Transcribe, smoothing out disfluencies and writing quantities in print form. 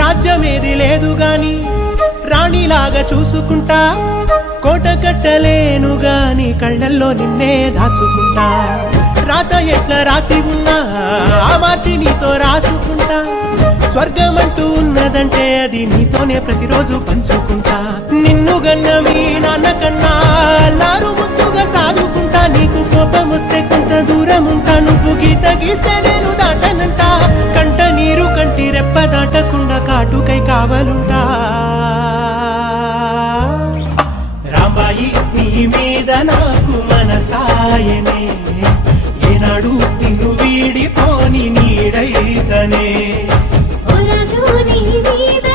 రాజ్యమేది లేదు గాని రాణిలాగా చూసుకుంటా, కోట కట్టలేను గాని కళ్ళల్లో నిన్నే దాచుకుంటా. రాత ఎట్లా రాసి ఉన్నా ఆ మార్చి నీతో రాసుకుంటా. స్వర్గమంటూ ఉన్నదంటే అది నీతోనే ప్రతిరోజు పంచుకుంటా. నిన్ను గన్న మీ నాన్న కన్నా అల్లారు ముద్దుగా సాదుకుంటా. నీకు కోపం వస్తే కొంత దూరం ఉంటా, నువ్వు గీత గీస్తే నేను దాటనంటా. కంట నీరు కంటి రెప్ప దాటకుండా కాటుకై కావలుంటా. రాంబాయి నీ మీద నాకు మనసాయనే, ఏనాడు నిన్ను వీడిపోని నీడైతనే. ఓ రాజు నీ మీద